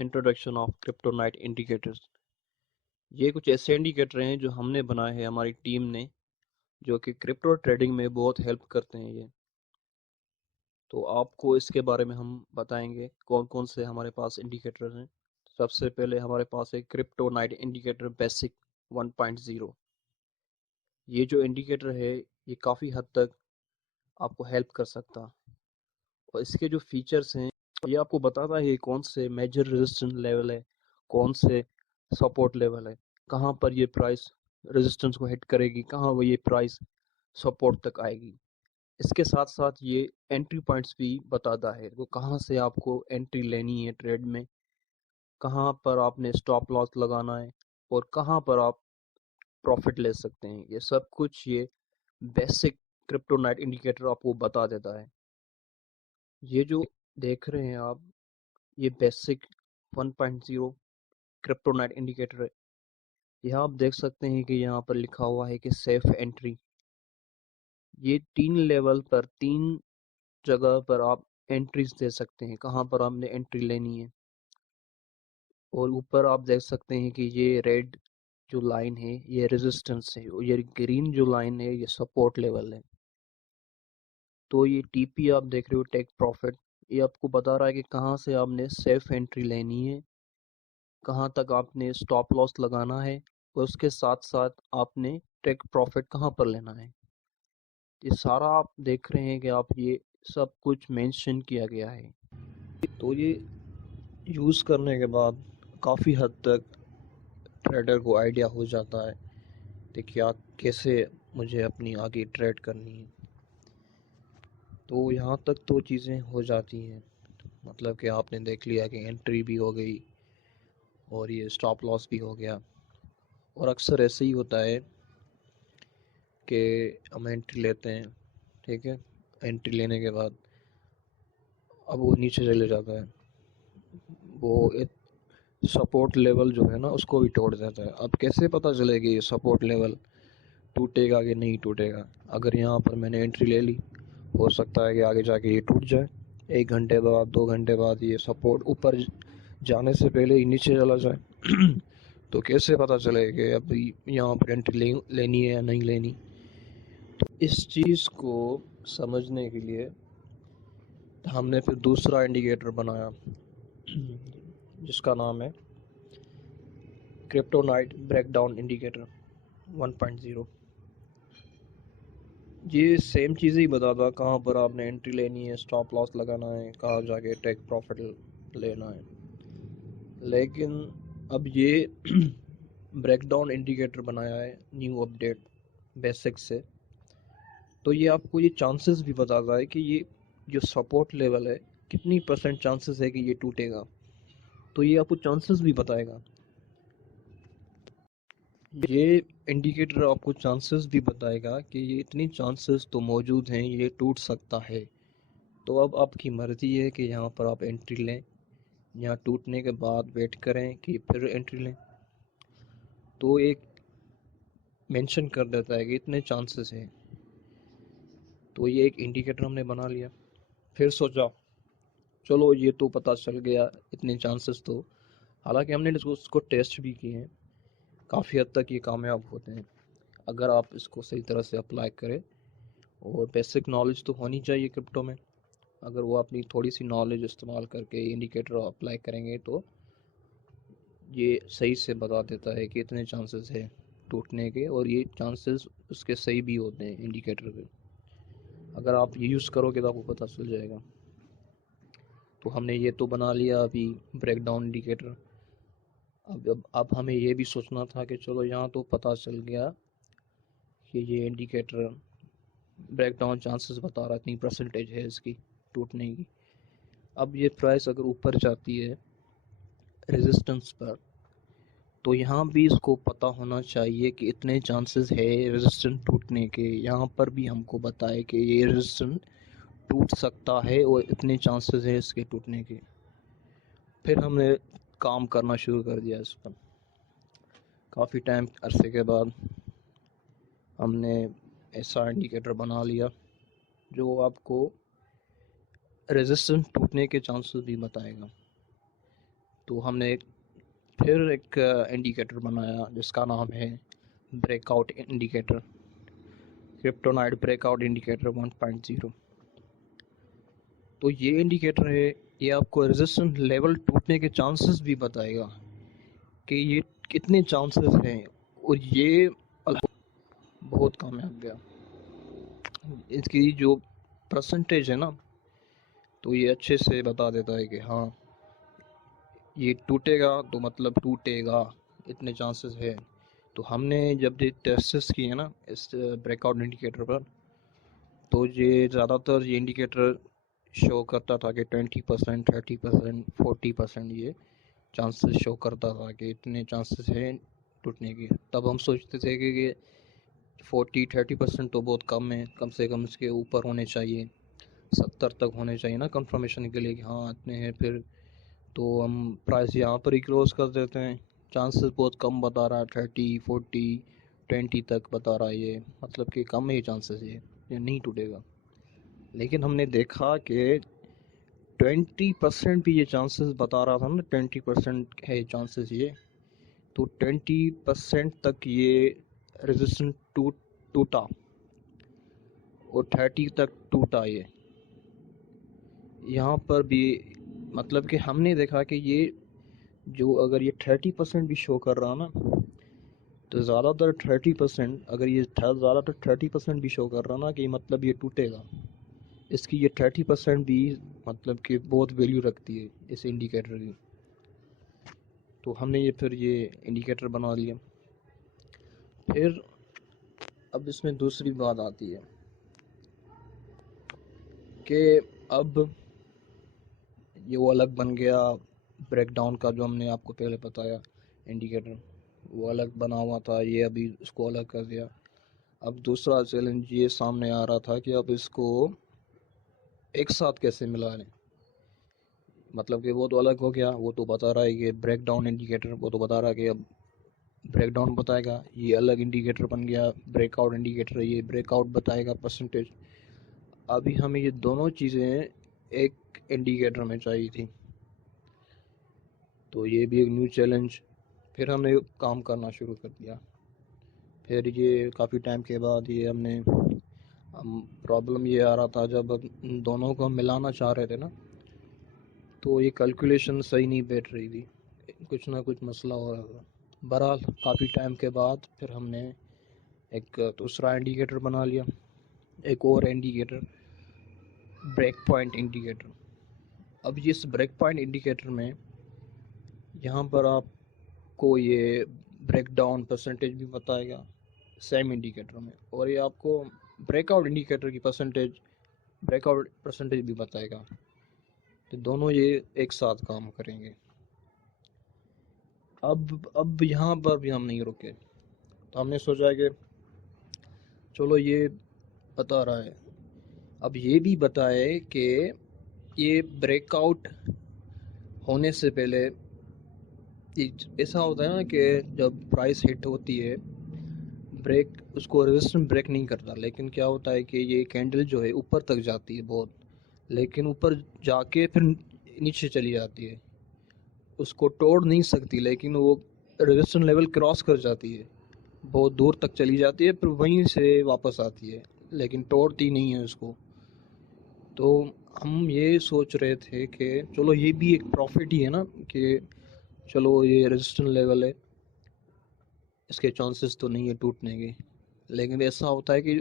Introduction of kryptonite indicators. ये कुछ ऐसे इंडिकेटर हैं जो हमने बनाए हैं हमारी टीम ने, जो कि क्रिप्टो ट्रेडिंग में बहुत हेल्प करते हैं। ये तो आपको इसके बारे में हम बताएंगे कौन कौन से हमारे पास इंडिकेटर हैं। सबसे पहले हमारे पास है क्रिप्टोनाइट इंडिकेटर बेसिक 1.0। ये जो इंडिकेटर है ये काफ़ी हद तक आपको हेल्प कर सकता है, और इसके जो फीचर्स हैं ये आपको बताता है कौन से मेजर रेजिस्टेंस लेवल है, कौन से सपोर्ट लेवल है, कहाँ पर ये प्राइस रेजिस्टेंस को हिट करेगी, कहाँ वो ये प्राइस सपोर्ट तक आएगी। इसके साथ साथ ये एंट्री पॉइंट्स भी बताता है, वो कहाँ से आपको एंट्री लेनी है ट्रेड में, कहाँ पर आपने स्टॉप लॉस लगाना है, और कहाँ पर आप प्रॉफिट ले सकते हैं। ये सब कुछ ये बेसिक क्रिप्टोनाइट इंडिकेटर आपको बता देता है। ये जो देख रहे हैं आप, ये बेसिक 1.0 क्रिप्टोनाइट इंडिकेटर है। यहाँ आप देख सकते हैं कि यहाँ पर लिखा हुआ है कि सेफ एंट्री। ये 3 लेवल पर 3 जगह पर आप एंट्रीज दे सकते हैं, कहाँ पर आपने एंट्री लेनी है। और ऊपर आप देख सकते हैं कि ये रेड जो लाइन है ये रेजिस्टेंस है, और ये ग्रीन जो लाइन है ये सपोर्ट लेवल है। तो ये टीपी आप देख रहे हो, टेक प्रॉफिट, ये आपको बता रहा है कि कहाँ से आपने सेफ एंट्री लेनी है, कहाँ तक आपने स्टॉप लॉस लगाना है, और उसके साथ साथ आपने टेक प्रॉफिट कहाँ पर लेना है। ये सारा आप देख रहे हैं कि आप ये सब कुछ मेंशन किया गया है। तो ये यूज़ करने के बाद काफ़ी हद तक ट्रेडर को आइडिया हो जाता है कि क्या कैसे मुझे अपनी आगे ट्रेड करनी है। तो यहाँ तक तो चीज़ें हो जाती हैं, मतलब कि आपने देख लिया कि एंट्री भी हो गई और ये स्टॉप लॉस भी हो गया। और अक्सर ऐसे ही होता है कि हम एंट्री लेते हैं, ठीक है, एंट्री लेने के बाद अब वो नीचे चले जाता है, वो सपोर्ट लेवल जो है ना उसको भी तोड़ देता है। अब कैसे पता चलेगा ये सपोर्ट लेवल टूटेगा कि नहीं टूटेगा? अगर यहाँ पर मैंने एंट्री ले ली, हो सकता है कि आगे जाके ये टूट जाए, 1 घंटे बाद 2 घंटे बाद ये सपोर्ट ऊपर जाने से पहले ही नीचे चला जाए। तो कैसे पता चलेगा कि अभी यहाँ पर एंट्री लेनी है या नहीं लेनी? तो इस चीज़ को समझने के लिए हमने फिर दूसरा इंडिकेटर बनाया जिसका नाम है क्रिप्टोनाइट ब्रेकडाउन इंडिकेटर 1.0। ये सेम चीज़ ही बताता कहाँ पर आपने एंट्री लेनी है, स्टॉप लॉस लगाना है, कहाँ जाके टेक प्रॉफिट लेना है। लेकिन अब ये ब्रेकडाउन इंडिकेटर बनाया है न्यू अपडेट बेसिक से, तो ये आपको ये चांसेस भी बताता है कि ये जो सपोर्ट लेवल है कितनी परसेंट चांसेस है कि ये टूटेगा। तो ये आपको चांसेस भी बताएगा। ये इंडिकेटर आपको चांसेस भी बताएगा कि ये इतनी चांसेस तो मौजूद हैं, ये टूट सकता है। तो अब आपकी मर्ज़ी है कि यहाँ पर आप एंट्री लें या टूटने के बाद वेट करें कि फिर एंट्री लें। तो एक मेंशन कर देता है कि इतने चांसेस हैं। तो ये एक इंडिकेटर हमने बना लिया। फिर सोचा चलो ये तो पता चल गया इतने चांसेस, तो हालांकि हमने उसको टेस्ट भी किए हैं, काफ़ी हद तक ये कामयाब होते हैं अगर आप इसको सही तरह से अप्लाई करें। और बेसिक नॉलेज तो होनी चाहिए क्रिप्टो में। अगर वो अपनी थोड़ी सी नॉलेज इस्तेमाल करके इंडिकेटर अप्लाई करेंगे तो ये सही से बता देता है कि इतने चांसेस है टूटने के, और ये चांसेस उसके सही भी होते हैं इंडिकेटर के। अगर आप ये यूज़ करोगे तो आपको पता चल जाएगा। तो हमने ये तो बना लिया अभी ब्रेकडाउन इंडिकेटर। अब हमें ये भी सोचना था कि चलो यहाँ तो पता चल गया कि ये इंडिकेटर ब्रेकडाउन चांसेस बता रहा है, इतनी परसेंटेज है इसकी टूटने की। अब ये प्राइस अगर ऊपर जाती है रेजिस्टेंस पर, तो यहाँ भी इसको पता होना चाहिए कि इतने चांसेस है रेजिस्टेंस टूटने के। यहाँ पर भी हमको बताए कि ये रेजिस्टेंस टूट सकता है और इतने चांसेस है इसके टूटने के। फिर हमने काम करना शुरू कर दिया इस पर। काफ़ी टाइम अरसे के बाद हमने ऐसा इंडिकेटर बना लिया जो आपको रेजिस्टेंस टूटने के चांसेस भी बताएगा। तो हमने फिर एक इंडिकेटर बनाया जिसका नाम है breakout indicator, kryptonite breakout indicator 1.0। तो ये इंडिकेटर है, ये आपको रेजिस्टेंस लेवल टूटने के चांसेस भी बताएगा कि ये कितने चांसेस हैं, और ये बहुत कामयाब गया। इसकी जो परसेंटेज है ना, तो ये अच्छे से बता देता है कि हाँ ये टूटेगा तो मतलब टूटेगा, इतने चांसेस है। तो हमने जब ये टेस्ट किए ना इस ब्रेकआउट इंडिकेटर पर, तो ये ज़्यादातर ये इंडिकेटर शो करता था कि 20%, 30%, 40% ये चांसेस शो करता था कि इतने चांसेस हैं टूटने की। तब हम सोचते थे कि 40-30% तो बहुत कम है, कम से कम इसके ऊपर होने चाहिए, 70 तक होने चाहिए ना कंफर्मेशन के लिए कि हाँ इतने हैं। फिर तो हम प्राइस यहाँ पर ही क्लोज कर देते हैं। चांसेस बहुत कम बता रहा है, 30, 40, 20 तक बता रहा है, ये मतलब कि कम है चांसेस ये नहीं टूटेगा। लेकिन हमने देखा कि 20% भी ये चांसेस बता रहा था ना, 20% है चांसेस ये, तो 20% तक ये रेजिस्टेंस टूटा और 30 तक टूटा। ये यहाँ पर भी मतलब कि हमने देखा कि ये जो अगर ये 30% भी शो कर रहा ना, तो ज़्यादातर 30%, अगर ये ज़्यादातर 30% भी शो कर रहा ना कि मतलब ये टूटेगा, इसकी ये 30% भी मतलब कि बहुत वैल्यू रखती है इस इंडिकेटर की। तो हमने ये फिर ये इंडिकेटर बना लिया। फिर अब इसमें दूसरी बात आती है कि अब ये वो अलग बन गया ब्रेकडाउन का, जो हमने आपको पहले बताया इंडिकेटर वो अलग बना हुआ था, ये अभी उसको अलग कर दिया। अब दूसरा चैलेंज ये सामने आ रहा था कि अब इसको एक साथ कैसे मिला लें। मतलब कि वो तो अलग हो गया, वो तो बता रहा है कि ब्रेकडाउन इंडिकेटर, वो तो बता रहा है कि अब ब्रेकडाउन बताएगा। ये अलग इंडिकेटर बन गया ब्रेकआउट इंडिकेटर, ये ब्रेकआउट बताएगा परसेंटेज। अभी हमें ये दोनों चीज़ें एक इंडिकेटर में चाहिए थी, तो ये भी एक न्यू चैलेंज। फिर हमने काम करना शुरू कर दिया। फिर ये काफ़ी टाइम के बाद ये हम प्रॉब्लम ये आ रहा था जब दोनों को हम मिलाना चाह रहे थे ना, तो ये कैलकुलेशन सही नहीं बैठ रही थी, कुछ ना कुछ मसला हो रहा था। बहरहाल काफ़ी टाइम के बाद फिर हमने एक दूसरा इंडिकेटर बना लिया, एक और इंडिकेटर ब्रेक पॉइंट इंडिकेटर। अब इस ब्रेक पॉइंट इंडिकेटर में यहाँ पर आपको ये ब्रेक डाउन परसेंटेज भी बताएगा सेम इंडिकेटर में, और ये आपको ब्रेकआउट इंडिकेटर की ब्रेकआउट परसेंटेज भी बताएगा। तो दोनों ये एक साथ काम करेंगे। अब यहाँ पर भी हम नहीं रुके, तो हमने सोचा कि चलो ये बता रहा है, अब ये भी बताए कि ये ब्रेकआउट होने से पहले ऐसा होता है ना कि जब प्राइस हिट होती है, ब्रेक उसको रेजिस्टेंस ब्रेक नहीं करता, लेकिन क्या होता है कि ये कैंडल जो है ऊपर तक जाती है बहुत, लेकिन ऊपर जाके फिर नीचे चली जाती है, उसको तोड़ नहीं सकती, लेकिन वो रेजिस्टेंस लेवल क्रॉस कर जाती है, बहुत दूर तक चली जाती है, फिर वहीं से वापस आती है, लेकिन तोड़ती नहीं है उसको। तो हम ये सोच रहे थे कि चलो ये भी एक प्रॉफिट ही है ना, कि चलो ये रेजिस्टेंस लेवल है, इसके चांसेस तो नहीं है टूटने के। लेकिन ऐसा होता है कि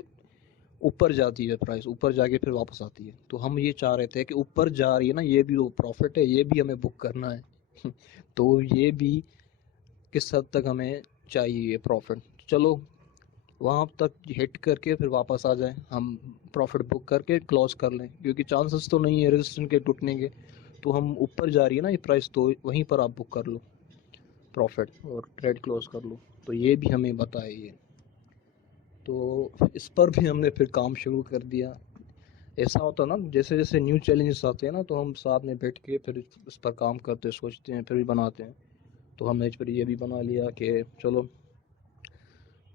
ऊपर जाती है प्राइस, ऊपर जाके फिर वापस आती है। तो हम ये चाह रहे थे कि ऊपर जा रही है ना, ये भी वो प्रॉफिट है, ये भी हमें बुक करना है तो ये भी किस हद तक हमें चाहिए ये प्रॉफिट, चलो वहाँ तक हिट करके फिर वापस आ जाए, हम प्रॉफिट बुक करके क्लोज कर लें, क्योंकि चांसेस तो नहीं है रेजिस्टेंस के टूटने के। तो हम ऊपर जा रही है ना ये प्राइस, तो वहीं पर आप बुक कर लो प्रॉफिट और ट्रेड क्लोज कर लो। तो ये भी हमें बताए ये, तो इस पर भी हमने फिर काम शुरू कर दिया। ऐसा होता ना, जैसे जैसे न्यू चैलेंजेस आते हैं ना, तो हम साथ में बैठ के फिर इस पर काम करते, सोचते हैं, फिर भी बनाते हैं। तो हमने इस पर ये भी बना लिया कि चलो,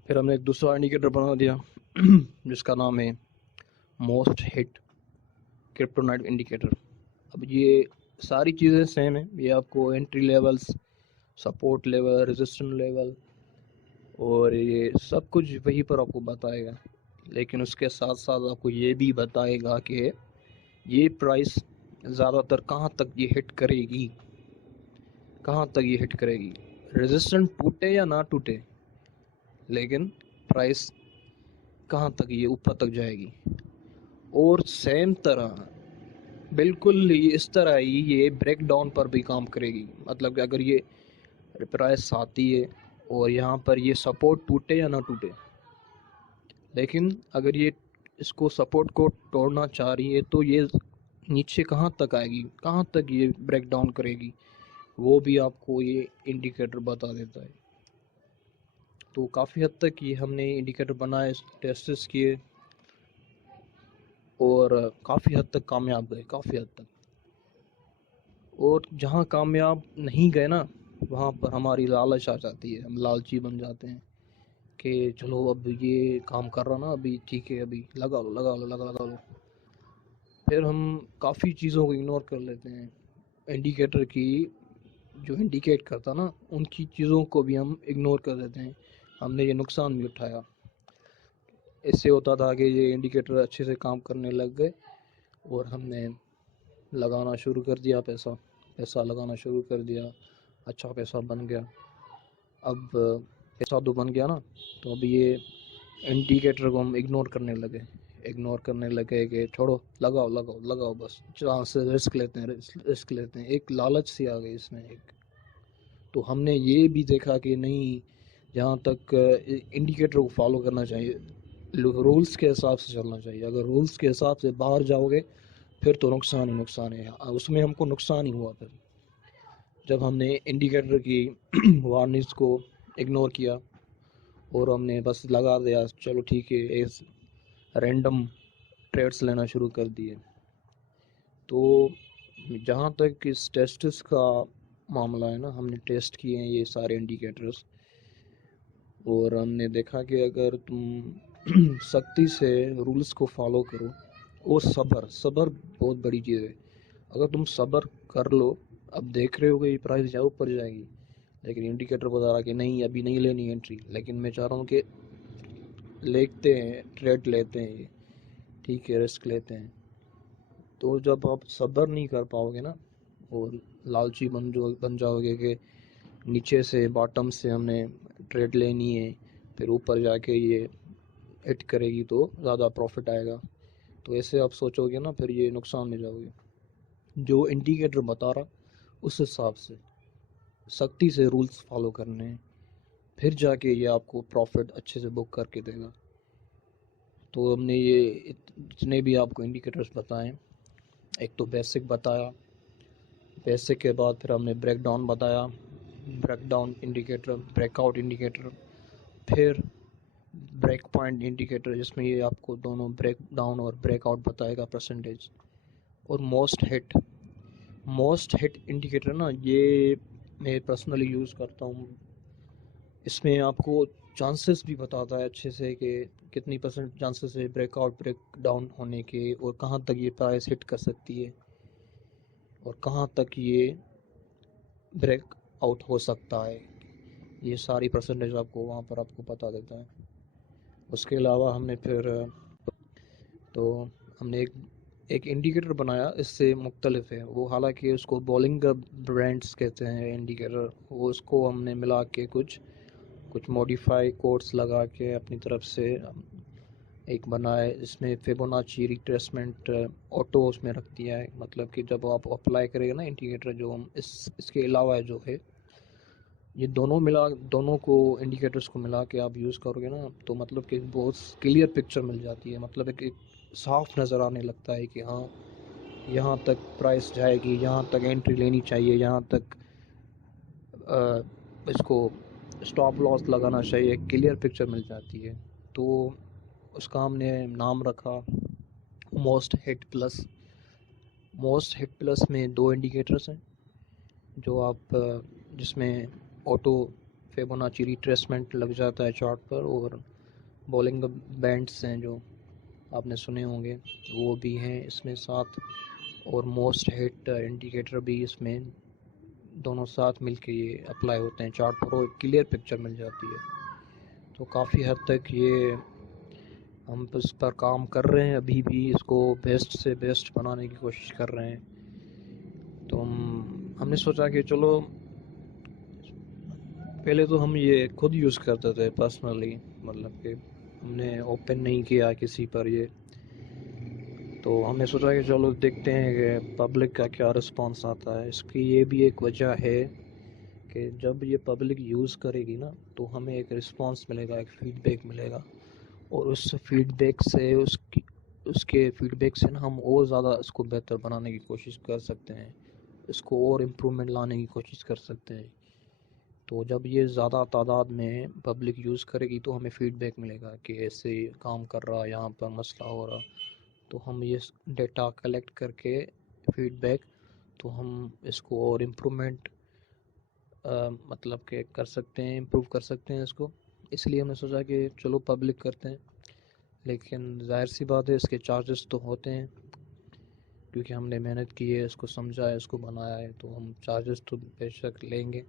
फिर हमने एक दूसरा इंडिकेटर बना दिया जिसका नाम है मोस्ट हिट क्रिप्टोनाइट इंडिकेटर। अब ये सारी चीज़ें सेम है, ये आपको entry levels, support level, resistance level और ये सब कुछ वहीं पर आपको बताएगा। लेकिन उसके साथ साथ आपको ये भी बताएगा कि ये प्राइस ज़्यादातर कहाँ तक ये हिट करेगी, कहाँ तक ये हिट करेगी, रेजिस्टेंस टूटे या ना टूटे, लेकिन प्राइस कहाँ तक ये ऊपर तक जाएगी। और सेम तरह बिल्कुल इस तरह ही ये ब्रेक डाउन पर भी काम करेगी। मतलब कि अगर ये प्राइस आती है और यहाँ पर ये सपोर्ट टूटे या ना टूटे, लेकिन अगर ये इसको सपोर्ट को तोड़ना चाह रही है तो ये नीचे कहाँ तक आएगी, कहाँ तक ये ब्रेक डाउन करेगी, वो भी आपको ये इंडिकेटर बता देता है। तो काफ़ी हद तक ये हमने इंडिकेटर बनाए, टेस्ट्स किए और काफ़ी हद तक कामयाब गए, काफ़ी हद तक। और जहाँ कामयाब नहीं गए ना, वहाँ पर हमारी लालच आ जाती है, हम लालची बन जाते हैं कि चलो अब ये काम कर रहा ना, अभी ठीक है, अभी लगा लो लगा लो लगा लो। फिर हम काफ़ी चीज़ों को इग्नोर कर लेते हैं। इंडिकेटर की जो इंडिकेट करता ना, उनकी चीज़ों को भी हम इग्नोर कर देते हैं। हमने ये नुकसान भी उठाया। इससे होता था कि ये इंडिकेटर अच्छे से काम करने लग गए और हमने लगाना शुरू कर दिया, पैसा पैसा लगाना शुरू कर दिया, अच्छा पैसा बन गया। अब पैसा तो बन गया ना, तो अब ये इंडिकेटर को हम इग्नोर करने लगे कि छोड़ो, लगाओ लगाओ लगाओ, बस जहाँ से रिस्क लेते हैं, रिस्क लेते हैं। एक लालच सी आ गई इसमें एक। तो हमने ये भी देखा कि नहीं, जहाँ तक इंडिकेटर को फॉलो करना चाहिए, रूल्स के हिसाब से चलना चाहिए। अगर रूल्स के हिसाब से बाहर जाओगे फिर तो नुकसान ही नुकसान है। उसमें हमको नुकसान ही हुआ फिर, जब हमने इंडिकेटर की वार्निंग्स को इग्नोर किया और हमने बस लगा दिया, चलो ठीक है, इस रैंडम ट्रेड्स लेना शुरू कर दिए। तो जहाँ तक इस टेस्ट्स का मामला है ना, हमने टेस्ट किए हैं ये सारे इंडिकेटर्स और हमने देखा कि अगर तुम सख्ती से रूल्स को फॉलो करो और सब्र, सब्र बहुत बड़ी चीज़ है। अगर तुम सब्र कर लो, अब देख रहे हो कि प्राइस जाए ऊपर जाएगी, लेकिन इंडिकेटर बता रहा कि नहीं, अभी नहीं लेनी एंट्री, लेकिन मैं चाह रहा हूँ कि लेते हैं, ट्रेड लेते हैं, ठीक है, रिस्क लेते हैं। तो जब आप सब्र नहीं कर पाओगे ना और लालची बन जाओगे कि नीचे से बॉटम से हमने ट्रेड लेनी है, फिर ऊपर जाके ये हिट करेगी तो ज़्यादा प्रॉफिट आएगा, तो ऐसे आप सोचोगे ना, फिर ये नुकसान में जाओगे। जो इंडिकेटर बता रहा उस हिसाब से सख्ती से रूल्स फॉलो करने हैं, फिर जाके ये आपको प्रॉफिट अच्छे से बुक करके देगा। तो हमने ये जितने भी आपको इंडिकेटर्स बताएं, एक तो बेसिक बताया, बेसिक के बाद फिर हमने ब्रेक डाउन बताया, break down indicator, breakout indicator, फिर ब्रेक पॉइंट इंडिकेटर जिसमें ये आपको दोनों ब्रेक डाउन और ब्रेकआउट बताएगा परसेंटेज, और मोस्ट हिट इंडिकेटर ना, ये मैं पर्सनली यूज़ करता हूँ। इसमें आपको चांसेस भी बताता है अच्छे से कि कितनी परसेंट चांसेस है ब्रेकआउट ब्रेक डाउन होने के, और कहाँ तक ये प्राइस हिट कर सकती है और कहाँ तक ये ब्रेक आउट हो सकता है। ये सारी परसेंटेज आपको वहाँ पर आपको बता देता है। उसके अलावा हमने फिर तो हमने एक इंडिकेटर बनाया, इससे मुख्तलिफ है वो, हालांकि उसको बॉलिंगर ब्रांड्स कहते हैं इंडिकेटर। वो उसको हमने मिला के कुछ कुछ मॉडिफाई कोड्स लगा के अपनी तरफ से एक बनाए। इसमें फिबोनाची रिट्रेसमेंट ऑटो उसमें रख दिया है, मतलब कि जब आप अप्लाई करेंगे ना इंडिकेटर, जो हम इसके अलावा जो है, ये दोनों को इंडिकेटर्स को मिला के आप यूज़ करोगे ना, तो मतलब कि बहुत क्लियर पिक्चर मिल जाती है। मतलब एक साफ नज़र आने लगता है कि हाँ, यहाँ तक प्राइस जाएगी, यहाँ तक एंट्री लेनी चाहिए, यहाँ तक इसको स्टॉप लॉस लगाना चाहिए, क्लियर पिक्चर मिल जाती है। तो उसका हमने नाम रखा most hit plus. Most hit plus में दो इंडिकेटर्स हैं, जो आप जिसमें ऑटो फिबोनाची रिट्रेसमेंट लग जाता है चार्ट पर, और बॉलिंगर बैंड्स हैं जो आपने सुने होंगे, वो भी हैं इसमें साथ। और मोस्ट हिट इंडिकेटर भी इसमें दोनों साथ मिलके ये अप्लाई होते हैं चार्ट पर और क्लियर पिक्चर मिल जाती है। तो काफ़ी हद तक ये हम इस पर काम कर रहे हैं, अभी भी इसको बेस्ट से बेस्ट बनाने की कोशिश कर रहे हैं। तो हमने सोचा कि चलो, पहले तो हम ये खुद यूज़ करते थे पर्सनली, मतलब कि हमने ओपन नहीं किया किसी पर ये। तो हमने सोचा कि चलो देखते हैं कि पब्लिक का क्या रिस्पांस आता है। इसकी ये भी एक वजह है कि जब ये पब्लिक यूज़ करेगी ना, तो हमें एक रिस्पांस मिलेगा, एक फीडबैक मिलेगा, और उस फीडबैक से उसके फीडबैक से ना हम और ज़्यादा इसको बेहतर बनाने की कोशिश कर सकते हैं, इसको और इम्प्रूवमेंट लाने की कोशिश कर सकते हैं। तो जब ये ज़्यादा तादाद में पब्लिक यूज़ करेगी तो हमें फीडबैक मिलेगा कि ऐसे काम कर रहा, यहाँ पर मसला हो रहा। तो हम ये डेटा कलेक्ट करके फीडबैक, तो हम इसको और इम्प्रूवमेंट मतलब कि कर सकते हैं, इम्प्रूव कर सकते हैं इसको। इसलिए हमने सोचा कि चलो पब्लिक करते हैं। लेकिन जाहिर सी बात है, इसके चार्जेस तो होते हैं, क्योंकि हमने मेहनत की है, इसको समझा है, इसको बनाया है, तो हम चार्जेस तो बेशक लेंगे।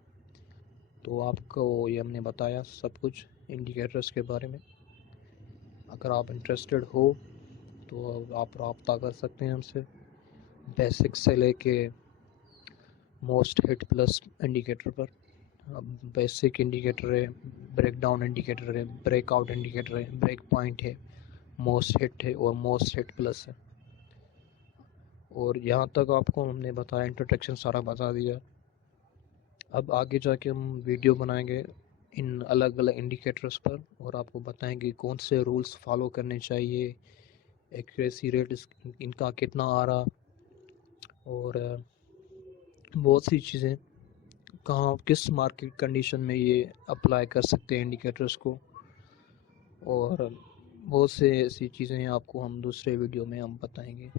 तो आपको ये हमने बताया सब कुछ इंडिकेटर्स के बारे में। अगर आप इंटरेस्टेड हो तो आप रब्ता कर सकते हैं हमसे, बेसिक से लेके मोस्ट हिट प्लस इंडिकेटर पर। अब बेसिक इंडिकेटर है, ब्रेक डाउन इंडिकेटर है, ब्रेकआउट इंडिकेटर है, ब्रेक पॉइंट है, मोस्ट हिट है और मोस्ट हिट प्लस है। और यहाँ तक आपको हमने बताया, इंट्रोडक्शन सारा बता दिया। अब आगे जाके हम वीडियो बनाएंगे इन अलग अलग इंडिकेटर्स पर, और आपको बताएंगे कौन से रूल्स फॉलो करने चाहिए, एक्यूरेसी रेट इनका कितना आ रहा, और बहुत सी चीज़ें, कहाँ किस मार्केट कंडीशन में ये अप्लाई कर सकते हैं इंडिकेटर्स को, और बहुत से ऐसी चीज़ें आपको हम दूसरे वीडियो में हम बताएंगे।